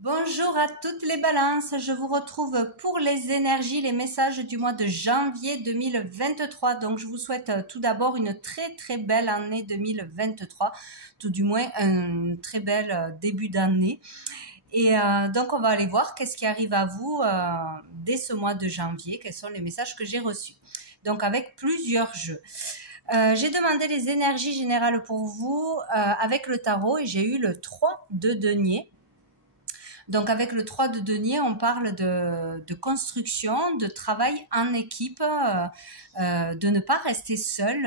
Bonjour à toutes les balances, je vous retrouve pour les énergies, les messages du mois de janvier 2023. Donc je vous souhaite tout d'abord une très belle année 2023, tout du moins un très bel début d'année. Et donc on va aller voir qu'est-ce qui arrive à vous dès ce mois de janvier, quels sont les messages que j'ai reçus. Donc avec plusieurs jeux. J'ai demandé les énergies générales pour vous avec le tarot et j'ai eu le 3 de denier. Donc avec le 3 de denier, on parle de construction, de travail en équipe, de ne pas rester seul,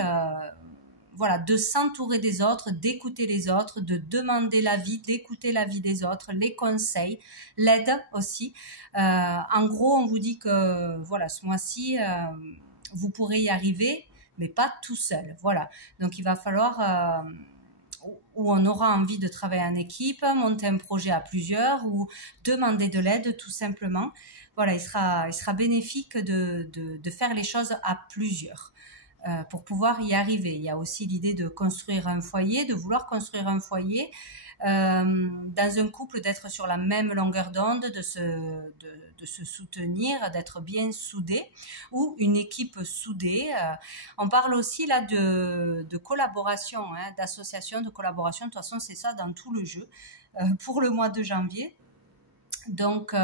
voilà, de s'entourer des autres, d'écouter les autres, de demander l'avis, d'écouter l'avis des autres, les conseils, l'aide aussi. En gros, on vous dit que voilà, ce mois-ci, vous pourrez y arriver, mais pas tout seul. Voilà. Donc il va falloir où on aura envie de travailler en équipe, monter un projet à plusieurs ou demander de l'aide tout simplement. Voilà, il sera bénéfique de faire les choses à plusieurs pour pouvoir y arriver. Il y a aussi l'idée de construire un foyer, de vouloir construire un foyer dans un couple, d'être sur la même longueur d'onde, de se soutenir, d'être bien soudé ou une équipe soudée. On parle aussi là de collaboration, hein, d'association, de collaboration. De toute façon, c'est ça dans tout le jeu pour le mois de janvier. Donc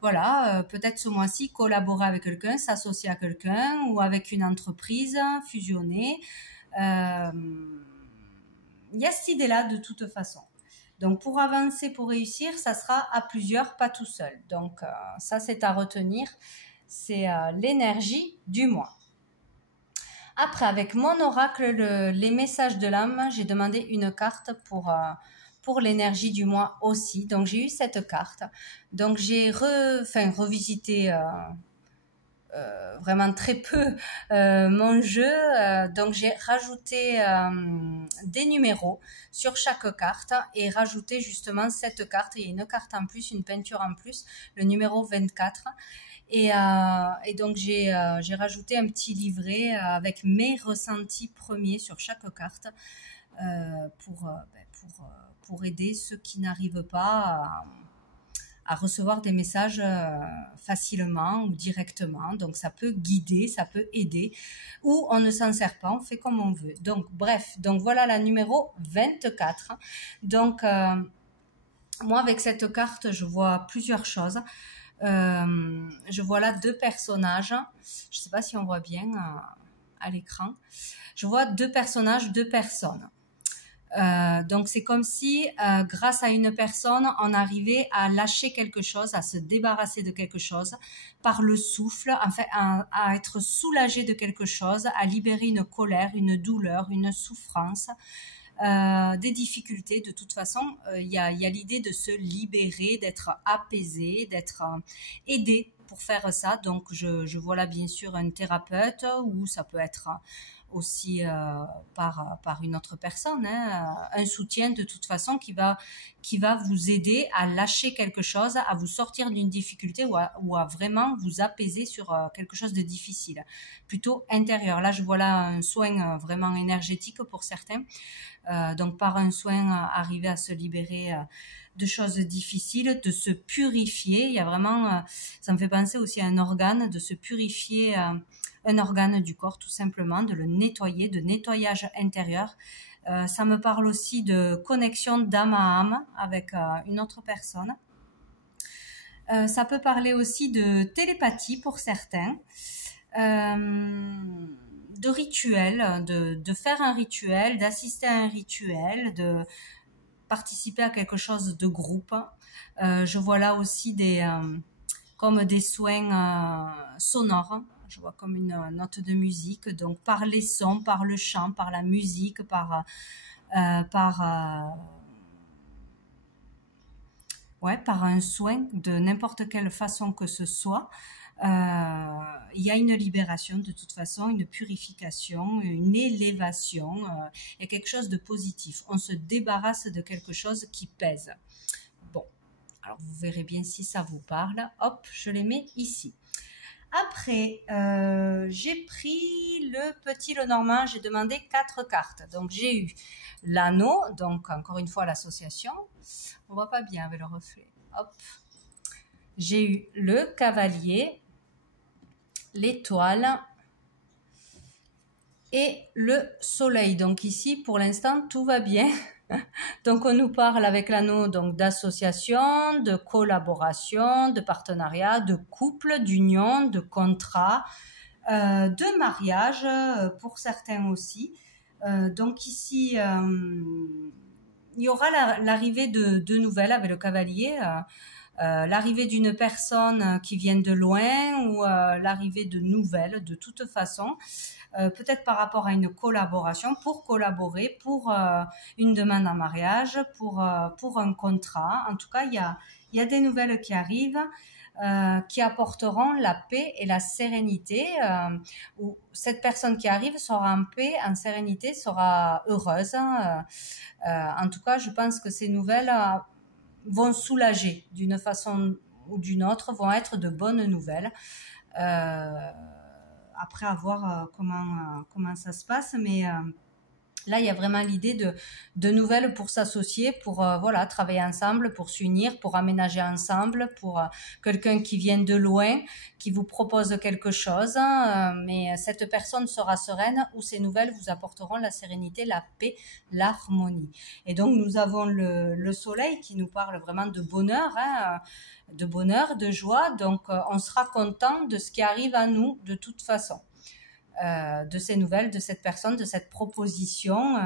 voilà, peut-être ce mois-ci collaborer avec quelqu'un, s'associer à quelqu'un ou avec une entreprise, fusionner. Il y a cette idée-là de toute façon. Donc pour avancer, pour réussir, ça sera à plusieurs, pas tout seul. Donc ça c'est à retenir, c'est l'énergie du mois. Après, avec mon oracle, les messages de l'âme, j'ai demandé une carte pour l'énergie du mois aussi. Donc j'ai eu cette carte. Donc j'ai revisité vraiment très peu mon jeu. Donc j'ai rajouté des numéros sur chaque carte et rajouté justement cette carte. Il y a une carte en plus, une peinture en plus, le numéro 24. Et donc j'ai rajouté un petit livret avec mes ressentis premiers sur chaque carte pour aider ceux qui n'arrivent pas à recevoir des messages facilement ou directement. Donc ça peut guider, ça peut aider, ou on ne s'en sert pas, on fait comme on veut. Donc bref, donc voilà la numéro 24. Donc moi avec cette carte, je vois plusieurs choses. Je vois là deux personnages. Je sais pas si on voit bien à l'écran. Je vois deux personnages, deux personnes. Donc c'est comme si grâce à une personne on arrivait à lâcher quelque chose, à se débarrasser de quelque chose par le souffle, enfin à être soulagé de quelque chose, à libérer une colère, une douleur, une souffrance, des difficultés. De toute façon, il y a l'idée de se libérer, d'être apaisé, d'être aidé pour faire ça. Donc je vois là bien sûr un thérapeute, ou ça peut être aussi par une autre personne, hein, un soutien de toute façon qui va vous aider à lâcher quelque chose, à vous sortir d'une difficulté ou à vraiment vous apaiser sur quelque chose de difficile, plutôt intérieur. Là je vois là un soin vraiment énergétique pour certains, donc par un soin arriver à se libérer de choses difficiles, de se purifier. Il y a vraiment, ça me fait penser aussi à un organe, de se purifier, un organe du corps tout simplement, de le nettoyer, de nettoyage intérieur. Ça me parle aussi de connexion d'âme à âme avec une autre personne. Ça peut parler aussi de télépathie pour certains, de rituel, de faire un rituel, d'assister à un rituel, de participer à quelque chose de groupe. Je vois là aussi comme des soins sonores. Je vois comme une note de musique, donc par les sons, par le chant, par la musique, par un soin de n'importe quelle façon que ce soit. Il y a une libération de toute façon, une purification, une élévation, et quelque chose de positif. On se débarrasse de quelque chose qui pèse. Bon, alors vous verrez bien si ça vous parle. Hop, je les mets ici. Après, j'ai pris le petit Lenormand, j'ai demandé 4 cartes. Donc j'ai eu l'anneau, donc encore une fois l'association. On voit pas bien avec le reflet. Hop. J'ai eu le cavalier, l'étoile et le soleil. Donc ici, pour l'instant, tout va bien. Donc on nous parle avec l'anneau donc d'association, de collaboration, de partenariat, de couple, d'union, de contrat, de mariage pour certains aussi. Donc ici, il y aura l'arrivée de nouvelles avec le cavalier. L'arrivée d'une personne qui vient de loin ou l'arrivée de nouvelles de toute façon, peut-être par rapport à une collaboration, pour collaborer, pour une demande en mariage, pour un contrat. En tout cas, il y a des nouvelles qui arrivent qui apporteront la paix et la sérénité, où cette personne qui arrive sera en paix, en sérénité, sera heureuse. En tout cas, je pense que ces nouvelles vont soulager d'une façon ou d'une autre, vont être de bonnes nouvelles. Après, à voir comment ça se passe, mais là, il y a vraiment l'idée de nouvelles pour s'associer, pour voilà, travailler ensemble, pour s'unir, pour aménager ensemble, pour quelqu'un qui vient de loin, qui vous propose quelque chose, mais cette personne sera sereine, ou ces nouvelles vous apporteront la sérénité, la paix, l'harmonie. Et donc, nous avons le soleil qui nous parle vraiment de bonheur, de bonheur, de joie. Donc, on sera content de ce qui arrive à nous de toute façon. De ces nouvelles, de cette personne, de cette proposition.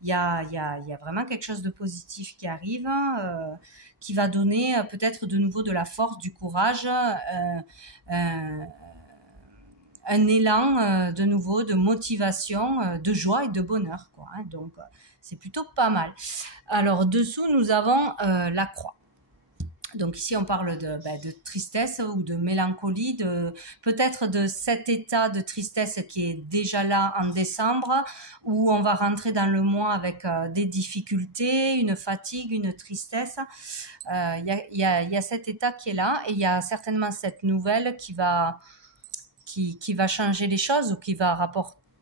Il y a vraiment quelque chose de positif qui arrive, qui va donner peut-être de nouveau de la force, du courage, un élan de nouveau, de motivation, de joie et de bonheur, quoi, hein. Donc, c'est plutôt pas mal. Alors, dessous, nous avons la croix. Donc ici, on parle de tristesse ou de mélancolie, peut-être de cet état de tristesse qui est déjà là en décembre, où on va rentrer dans le mois avec des difficultés, une fatigue, une tristesse. Il y a cet état qui est là, et il y a certainement cette nouvelle qui va changer les choses, ou qui va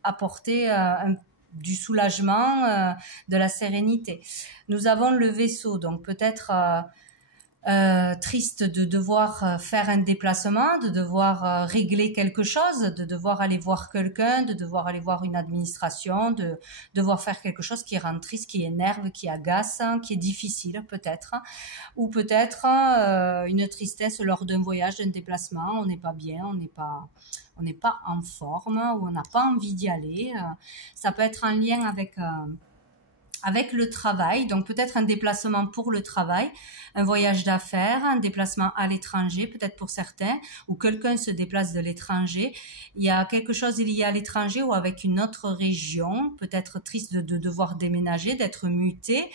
apporter du soulagement, de la sérénité. Nous avons le vaisseau, donc peut-être triste de devoir faire un déplacement, de devoir régler quelque chose, de devoir aller voir quelqu'un, de devoir aller voir une administration, de devoir faire quelque chose qui rend triste, qui énerve, qui agace, qui est difficile peut-être, ou peut-être une tristesse lors d'un voyage, d'un déplacement. On n'est pas bien, on n'est pas en forme, ou on n'a pas envie d'y aller. Ça peut être en lien avec le travail, donc peut-être un déplacement pour le travail, un voyage d'affaires, un déplacement à l'étranger, peut-être pour certains, ou quelqu'un se déplace de l'étranger. Il y a quelque chose lié à l'étranger ou avec une autre région, peut-être triste de devoir déménager, d'être muté,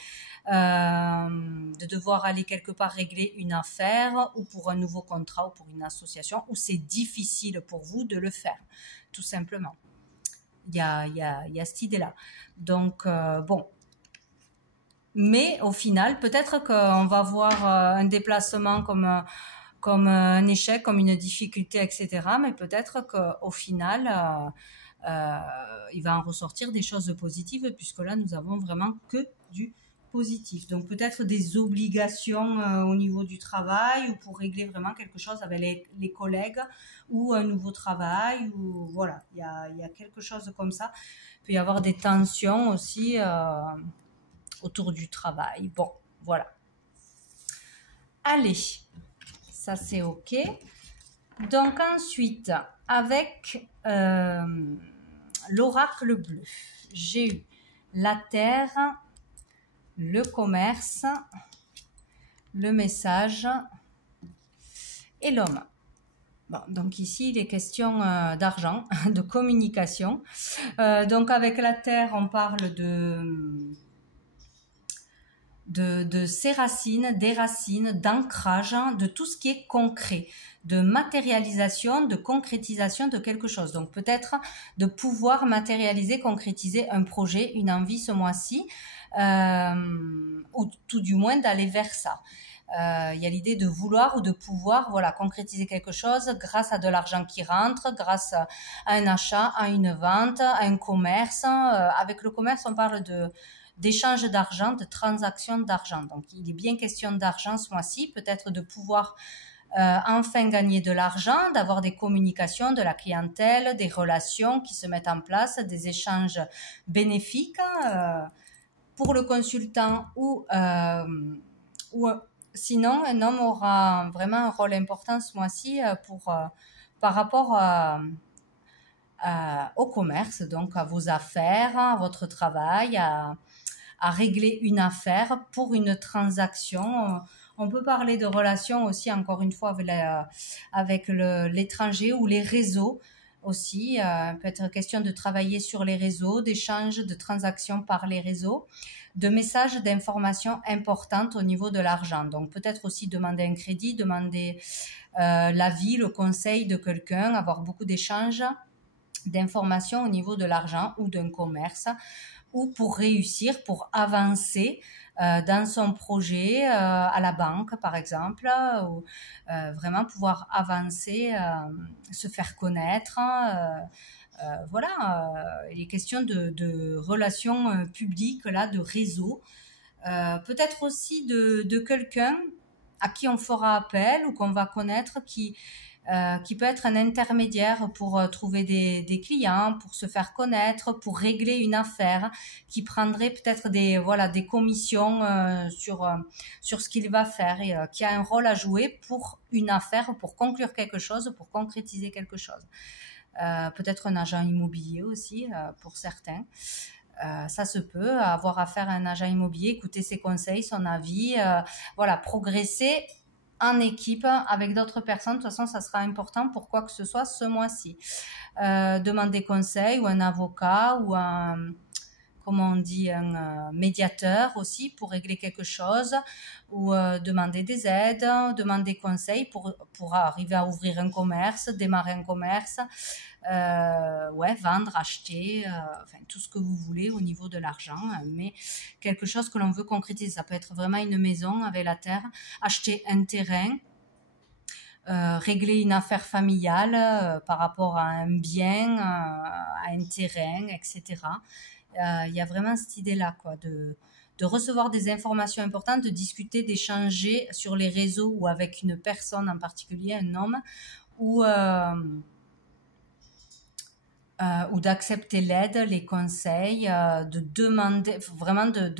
de devoir aller quelque part régler une affaire, ou pour un nouveau contrat, ou pour une association, où c'est difficile pour vous de le faire, tout simplement. Il y a cette idée-là. Donc, bon. Mais au final, peut-être qu'on va voir un déplacement comme un échec, comme une difficulté, etc. Mais peut-être qu'au final, il va en ressortir des choses positives, puisque là, nous avons vraiment que du positif. Donc peut-être des obligations au niveau du travail, ou pour régler vraiment quelque chose avec les collègues, ou un nouveau travail, ou voilà, il y a quelque chose comme ça. Il peut y avoir des tensions aussi autour du travail. Bon, voilà. Allez, ça c'est OK. Donc ensuite, avec l'oracle bleu, j'ai eu la terre, le commerce, le message et l'homme. Bon, donc ici, il est question d'argent, de communication. Donc avec la terre, on parle de ses racines, des racines, d'ancrage, de tout ce qui est concret, de matérialisation, de concrétisation de quelque chose. Donc peut-être de pouvoir matérialiser, concrétiser un projet, une envie ce mois-ci, ou tout du moins d'aller vers ça. Il y a l'idée de vouloir ou de pouvoir, voilà, concrétiser quelque chose grâce à de l'argent qui rentre, grâce à un achat, à une vente, à un commerce. Avec le commerce, on parle d'échange d'argent, de transactions d'argent. Donc, il est bien question d'argent ce mois-ci, peut-être de pouvoir enfin gagner de l'argent, d'avoir des communications, de la clientèle, des relations qui se mettent en place, des échanges bénéfiques pour le consultant ou sinon un homme aura vraiment un rôle important ce mois-ci par rapport au commerce, donc à vos affaires, à votre travail, à régler une affaire pour une transaction. On peut parler de relations aussi, encore une fois, avec l'étranger ou les réseaux aussi. Peut être question de travailler sur les réseaux, d'échanges, de transactions par les réseaux, de messages d'informations importantes au niveau de l'argent. Donc peut-être aussi demander un crédit, demander l'avis, le conseil de quelqu'un, avoir beaucoup d'échanges d'informations au niveau de l'argent ou d'un commerce, ou pour réussir, pour avancer dans son projet à la banque par exemple, ou vraiment pouvoir avancer, se faire connaître. Voilà, il est question de relations publiques, là, de réseau. Peut-être aussi de quelqu'un à qui on fera appel ou qu'on va connaître qui peut être un intermédiaire pour trouver des clients, pour se faire connaître, pour régler une affaire, qui prendrait peut-être des commissions sur ce qu'il va faire et qui a un rôle à jouer pour une affaire, pour conclure quelque chose, pour concrétiser quelque chose. Peut-être un agent immobilier aussi pour certains. Ça se peut, avoir affaire à un agent immobilier, écouter ses conseils, son avis, progresser en équipe avec d'autres personnes. De toute façon, ça sera important pour quoi que ce soit ce mois-ci. Demander conseil ou un avocat ou un médiateur aussi pour régler quelque chose, ou demander des aides, demander conseil pour arriver à ouvrir un commerce, démarrer un commerce, vendre, acheter, tout ce que vous voulez au niveau de l'argent, mais quelque chose que l'on veut concrétiser. Ça peut être vraiment une maison avec la terre, acheter un terrain, régler une affaire familiale par rapport à un bien, à un terrain, etc. Il y a vraiment cette idée-là, quoi, de recevoir des informations importantes, de discuter, d'échanger sur les réseaux ou avec une personne en particulier, un homme, ou d'accepter l'aide, les conseils, de demander vraiment de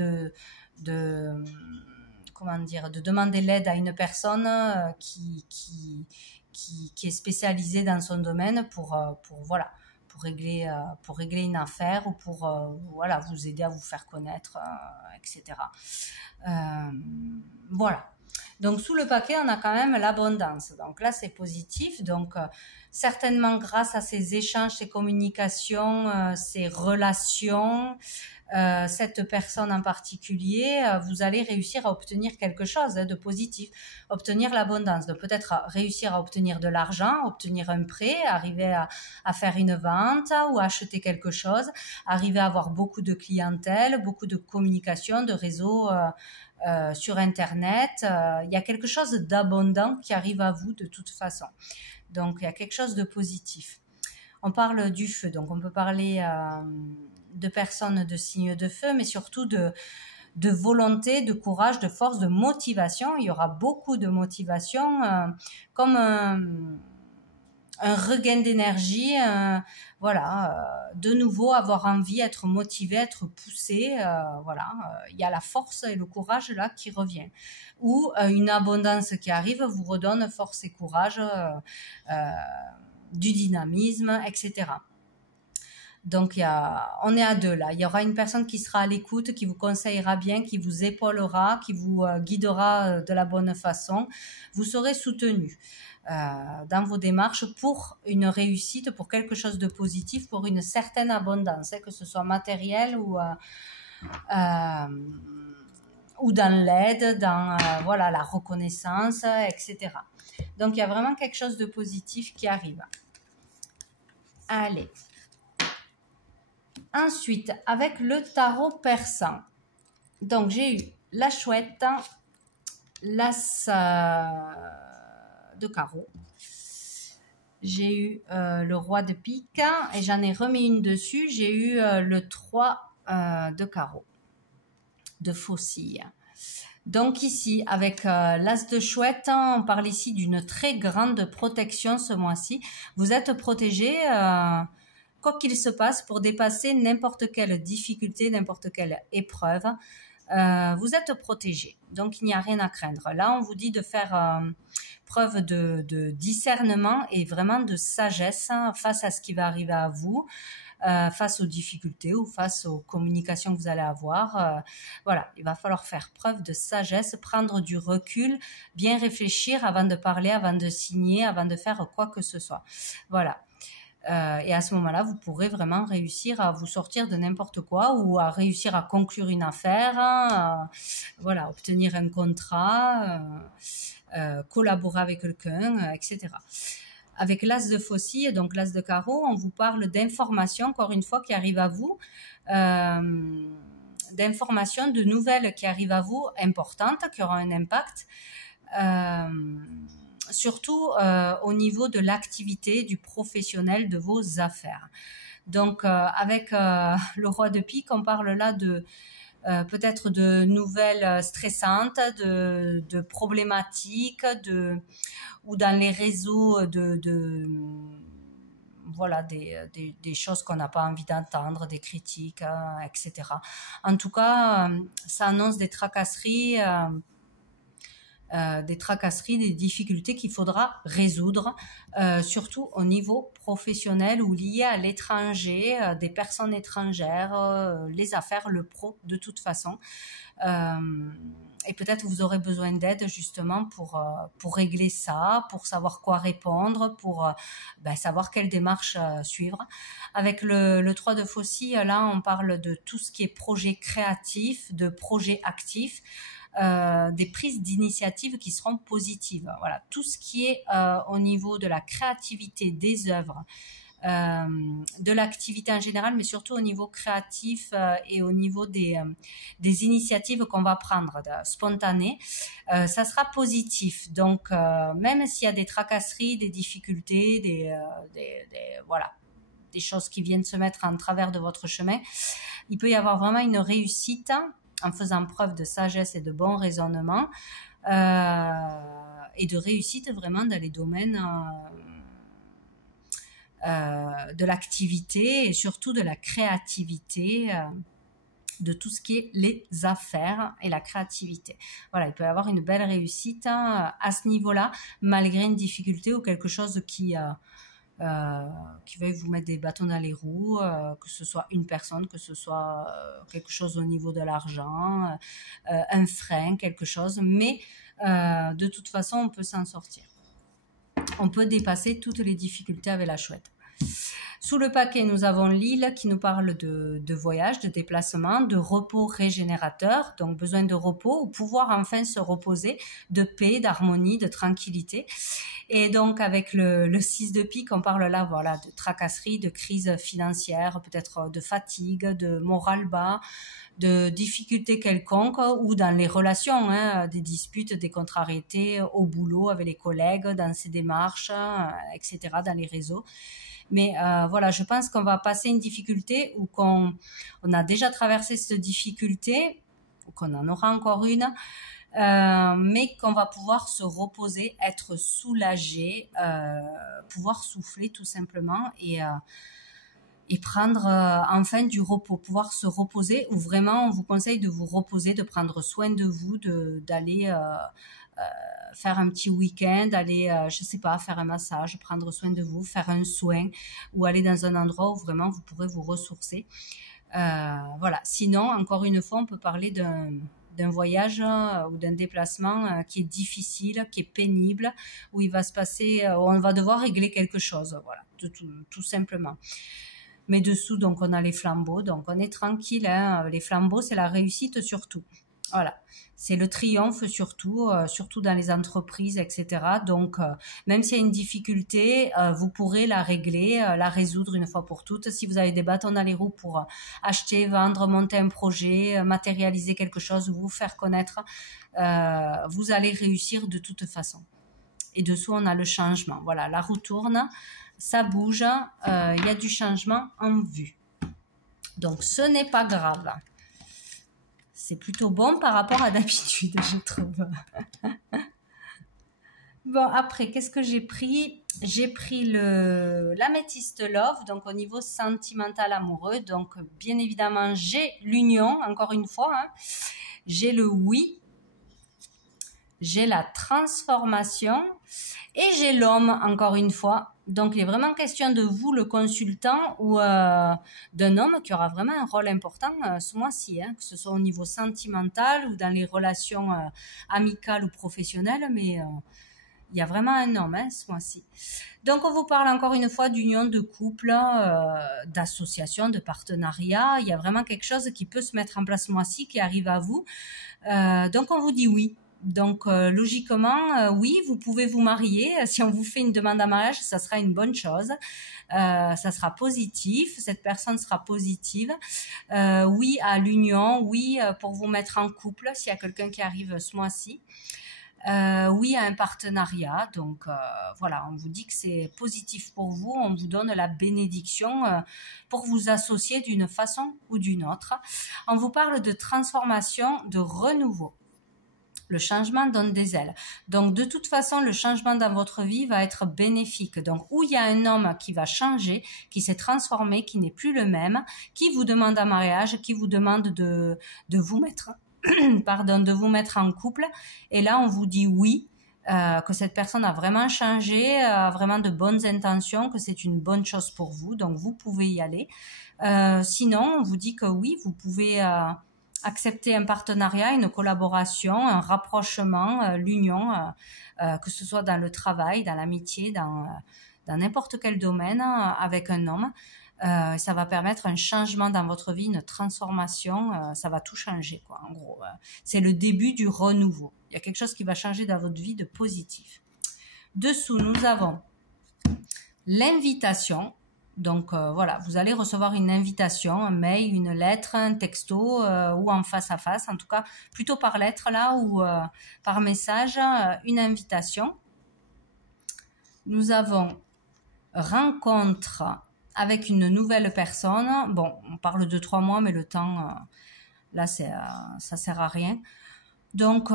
demander l'aide à une personne qui est spécialisée dans son domaine pour régler une affaire ou pour vous aider à vous faire connaître, etc. Voilà. Donc sous le paquet, on a quand même l'abondance. Donc là, c'est positif. Donc certainement grâce à ces échanges, ces communications, ces relations, cette personne en particulier, vous allez réussir à obtenir quelque chose de positif, obtenir l'abondance, de peut-être réussir à obtenir de l'argent, obtenir un prêt, arriver à faire une vente ou acheter quelque chose, arriver à avoir beaucoup de clientèle, beaucoup de communication, de réseaux sur Internet. Il y a quelque chose d'abondant qui arrive à vous de toute façon. Donc, il y a quelque chose de positif. On parle du feu, donc on peut parler de personnes de signes de feu, mais surtout de volonté, de courage, de force, de motivation. Il y aura beaucoup de motivation, comme un regain d'énergie, de nouveau avoir envie, être motivé, être poussé, il y a la force et le courage là qui revient, ou une abondance qui arrive vous redonne force et courage, du dynamisme, etc. Donc on est à deux là. Il y aura une personne qui sera à l'écoute, qui vous conseillera bien, qui vous épaulera, qui vous guidera de la bonne façon. Vous serez soutenu dans vos démarches pour une réussite, pour quelque chose de positif, pour une certaine abondance, que ce soit matériel ou dans l'aide, dans la reconnaissance, etc. Donc il y a vraiment quelque chose de positif qui arrive. Allez. Ensuite, avec le tarot persan, donc j'ai eu la chouette, l'As de carreau. J'ai eu le roi de pique et j'en ai remis une dessus. J'ai eu le 3 de carreau, de faucille. Donc ici, avec l'As de chouette, on parle ici d'une très grande protection ce mois-ci. Vous êtes protégé, quoi qu'il se passe, pour dépasser n'importe quelle difficulté, n'importe quelle épreuve. Vous êtes protégé, donc il n'y a rien à craindre. Là, on vous dit de faire preuve de discernement et vraiment de sagesse face à ce qui va arriver à vous. Face aux difficultés ou face aux communications que vous allez avoir. Voilà, il va falloir faire preuve de sagesse, prendre du recul, bien réfléchir avant de parler, avant de signer, avant de faire quoi que ce soit. Voilà. Et à ce moment-là, vous pourrez vraiment réussir à vous sortir de n'importe quoi ou à réussir à conclure une affaire, voilà, obtenir un contrat, collaborer avec quelqu'un, etc. Avec l'As de faucille, donc l'As de carreau, on vous parle d'informations, encore une fois, qui arrivent à vous, d'informations, de nouvelles qui arrivent à vous, importantes, qui auront un impact, surtout au niveau de l'activité, du professionnel, de vos affaires. Donc, avec le roi de pique, on parle là de peut-être de nouvelles stressantes, de problématiques, ou dans les réseaux voilà, des choses qu'on n'a pas envie d'entendre, des critiques, etc. En tout cas, ça annonce des tracasseries, des difficultés qu'il faudra résoudre, surtout au niveau professionnel ou lié à l'étranger, des personnes étrangères, les affaires, le pro de toute façon. Et peut-être vous aurez besoin d'aide justement pour régler ça, pour savoir quoi répondre, pour savoir quelle démarche suivre. Avec le 3 de faucille, là on parle de tout ce qui est projet créatif, de projet actif, des prises d'initiative qui seront positives. Voilà, tout ce qui est au niveau de la créativité des œuvres, de l'activité en général, mais surtout au niveau créatif et au niveau des initiatives qu'on va prendre, spontanées, ça sera positif. Donc, même s'il y a des tracasseries, des difficultés, voilà, des choses qui viennent se mettre en travers de votre chemin, il peut y avoir vraiment une réussite en faisant preuve de sagesse et de bon raisonnement, et de réussite vraiment dans les domaines de l'activité et surtout de la créativité, de tout ce qui est les affaires et la créativité. Voilà, il peut y avoir une belle réussite à ce niveau-là, malgré une difficulté ou quelque chose qui va vous mettre des bâtons dans les roues, que ce soit une personne, que ce soit quelque chose au niveau de l'argent, un frein, quelque chose, mais de toute façon, on peut s'en sortir. On peut dépasser toutes les difficultés avec la chouette. Sous le paquet, nous avons l'île qui nous parle de voyage, de déplacement, de repos régénérateur, donc besoin de repos ou pouvoir enfin se reposer, de paix, d'harmonie, de tranquillité. Et donc avec le 6 de pique, on parle là voilà, de tracasserie, de crise financière, peut-être de fatigue, de morale bas, de difficultés quelconques ou dans les relations, des disputes, des contrariétés au boulot avec les collègues, dans ses démarches, etc., dans les réseaux. Mais voilà, je pense qu'on va passer une difficulté ou qu'on a déjà traversé cette difficulté, ou qu'on en aura encore une, mais qu'on va pouvoir se reposer, être soulagé, pouvoir souffler tout simplement et prendre enfin du repos, pouvoir se reposer, ou vraiment on vous conseille de vous reposer, de prendre soin de vous, d'aller faire un petit week-end, aller, je sais pas, faire un massage, prendre soin de vous, faire un soin, ou aller dans un endroit où vraiment vous pourrez vous ressourcer. Voilà. Sinon, encore une fois, on peut parler d'un voyage ou d'un déplacement qui est difficile, qui est pénible, où il va se passer, où on va devoir régler quelque chose, voilà, tout simplement. Mais dessous, donc, on a les flambeaux, donc on est tranquille, hein. Les flambeaux, c'est la réussite surtout. Voilà, c'est le triomphe surtout, surtout dans les entreprises, etc. Donc, même s'il y a une difficulté, vous pourrez la régler, la résoudre une fois pour toutes. Si vous avez des bâtons dans les roues pour acheter, vendre, monter un projet, matérialiser quelque chose, vous faire connaître, vous allez réussir de toute façon. Et dessous, on a le changement. Voilà, la roue tourne, ça bouge, il y a du changement en vue. Donc, ce n'est pas grave. C'est plutôt bon par rapport à d'habitude, je trouve. Bon, après, qu'est-ce que j'ai pris? J'ai pris l'améthyste love, donc au niveau sentimental amoureux. Donc, bien évidemment, j'ai l'union, encore une fois. Hein. J'ai le oui. J'ai la transformation. Et j'ai l'homme, encore une fois. Donc, il est vraiment question de vous, le consultant, ou d'un homme qui aura vraiment un rôle important ce mois-ci, hein, que ce soit au niveau sentimental ou dans les relations amicales ou professionnelles, mais il y a vraiment un homme hein, ce mois-ci. Donc, on vous parle encore une fois d'union, de couple, d'association, de partenariat. Il y a vraiment quelque chose qui peut se mettre en place ce mois-ci, qui arrive à vous. Donc, on vous dit oui. Donc, logiquement, oui, vous pouvez vous marier. Si on vous fait une demande en mariage, ça sera une bonne chose. Ça sera positif. Cette personne sera positive. Oui à l'union. Oui pour vous mettre en couple s'il y a quelqu'un qui arrive ce mois-ci. Oui à un partenariat. Donc, voilà, on vous dit que c'est positif pour vous. On vous donne la bénédiction pour vous associer d'une façon ou d'une autre. On vous parle de transformation, de renouveau. Le changement donne des ailes. Donc, de toute façon, le changement dans votre vie va être bénéfique. Donc, où il y a un homme qui va changer, qui s'est transformé, qui n'est plus le même, qui vous demande un mariage, qui vous demande de vous mettre, de vous mettre en couple. Et là, on vous dit oui, que cette personne a vraiment changé, a vraiment de bonnes intentions, que c'est une bonne chose pour vous. Donc, vous pouvez y aller. Sinon, on vous dit que oui, vous pouvez accepter un partenariat, une collaboration, un rapprochement, l'union, que ce soit dans le travail, dans l'amitié, dans n'importe quel domaine avec un homme. Ça va permettre un changement dans votre vie, une transformation, ça va tout changer, quoi, en gros. C'est le début du renouveau. Il y a quelque chose qui va changer dans votre vie de positif. Dessous, nous avons l'invitation. Donc voilà, vous allez recevoir une invitation, un mail, une lettre, un texto ou en face à face, en tout cas plutôt par lettre là ou par message, une invitation. Nous avons rencontre avec une nouvelle personne. Bon, on parle de 3 mois, mais le temps, là, ça sert à rien. Donc,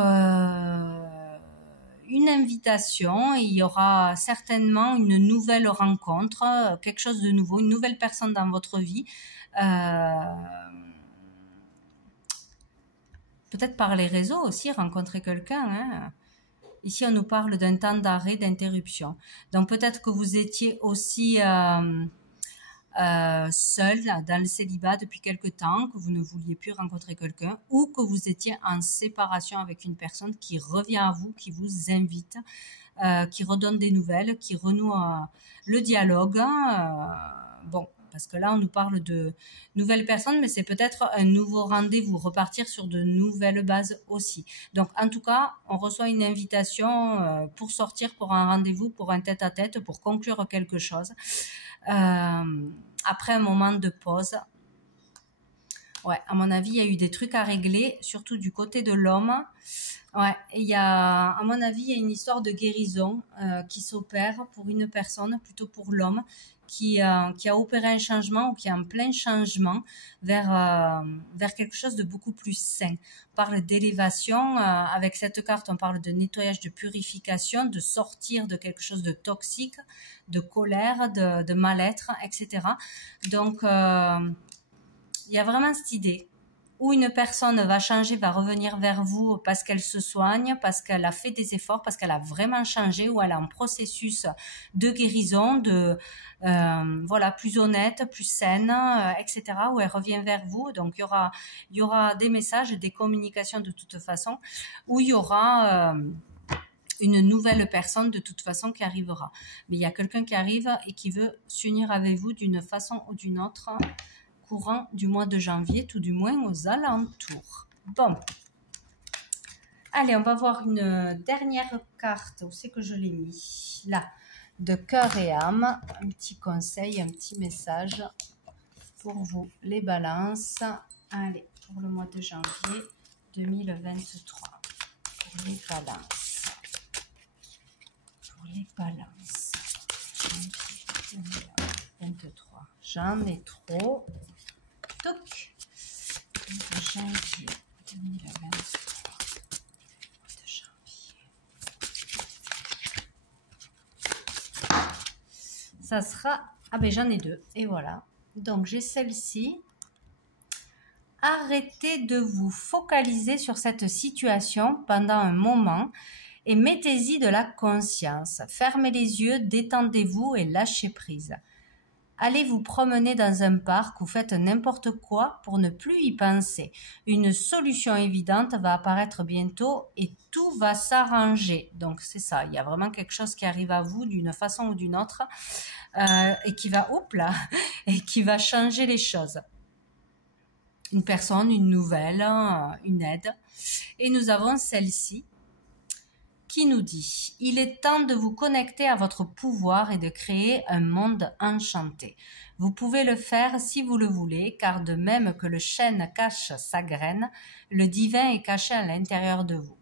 une invitation, il y aura certainement une nouvelle rencontre, quelque chose de nouveau, une nouvelle personne dans votre vie. Peut-être par les réseaux aussi, rencontrer quelqu'un. Hein. Ici, on nous parle d'un temps d'arrêt, d'interruption. Donc, peut-être que vous étiez aussi seul dans le célibat depuis quelque temps, que vous ne vouliez plus rencontrer quelqu'un, ou que vous étiez en séparation avec une personne qui revient à vous, qui vous invite, qui redonne des nouvelles, qui renoue le dialogue. Bon, parce que là, on nous parle de nouvelles personnes, mais c'est peut-être un nouveau rendez-vous, repartir sur de nouvelles bases aussi. Donc, en tout cas, on reçoit une invitation pour sortir pour un rendez-vous, pour un tête-à-tête, pour conclure quelque chose. Après un moment de pause. Ouais, à mon avis, il y a eu des trucs à régler, surtout du côté de l'homme. Ouais, il y a, à mon avis, il y a une histoire de guérison qui s'opère pour une personne, plutôt pour l'homme, qui a opéré un changement ou qui est en plein changement vers quelque chose de beaucoup plus sain. On parle d'élévation, avec cette carte, on parle de nettoyage, de purification, de sortir de quelque chose de toxique, de colère, de mal-être, etc. Donc, il y a vraiment cette idée où une personne va changer, va revenir vers vous parce qu'elle se soigne, parce qu'elle a fait des efforts, parce qu'elle a vraiment changé, ou elle a un processus de guérison, voilà, plus honnête, plus saine, etc., où elle revient vers vous. Donc, il y aura des messages, des communications de toute façon, où il y aura une nouvelle personne de toute façon qui arrivera. Mais il y a quelqu'un qui arrive et qui veut s'unir avec vous d'une façon ou d'une autre, courant du mois de janvier, tout du moins aux alentours. Bon, Allez, on va voir une dernière carte. Où c'est que je l'ai mis? Là, de cœur et âme. Un petit conseil, un petit message pour vous, les balances. Allez, pour le mois de janvier 2023. Pour les balances. Pour les balances. Janvier 2023. J'en ai trop. Toc. Janvier 2023. Ça sera... Ah ben j'en ai deux. Et voilà. Donc j'ai celle-ci. Arrêtez de vous focaliser sur cette situation pendant un moment et mettez-y de la conscience. Fermez les yeux, détendez-vous et lâchez prise. Allez vous promener dans un parc ou faites n'importe quoi pour ne plus y penser. Une solution évidente va apparaître bientôt et tout va s'arranger. Donc c'est ça, il y a vraiment quelque chose qui arrive à vous d'une façon ou d'une autre et qui va, et qui va changer les choses. Une personne, une nouvelle, une aide. Et nous avons celle-ci qui nous dit « Il est temps de vous connecter à votre pouvoir et de créer un monde enchanté. Vous pouvez le faire si vous le voulez, car de même que le chêne cache sa graine, le divin est caché à l'intérieur de vous.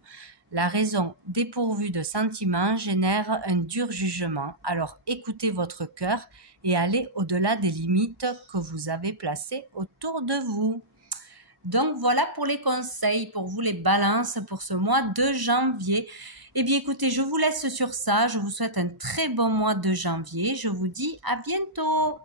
La raison dépourvue de sentiments génère un dur jugement, alors écoutez votre cœur et allez au-delà des limites que vous avez placées autour de vous. » Donc voilà pour les conseils, pour vous les balances pour ce mois de janvier. Eh bien écoutez, je vous laisse sur ça, je vous souhaite un très bon mois de janvier, je vous dis à bientôt.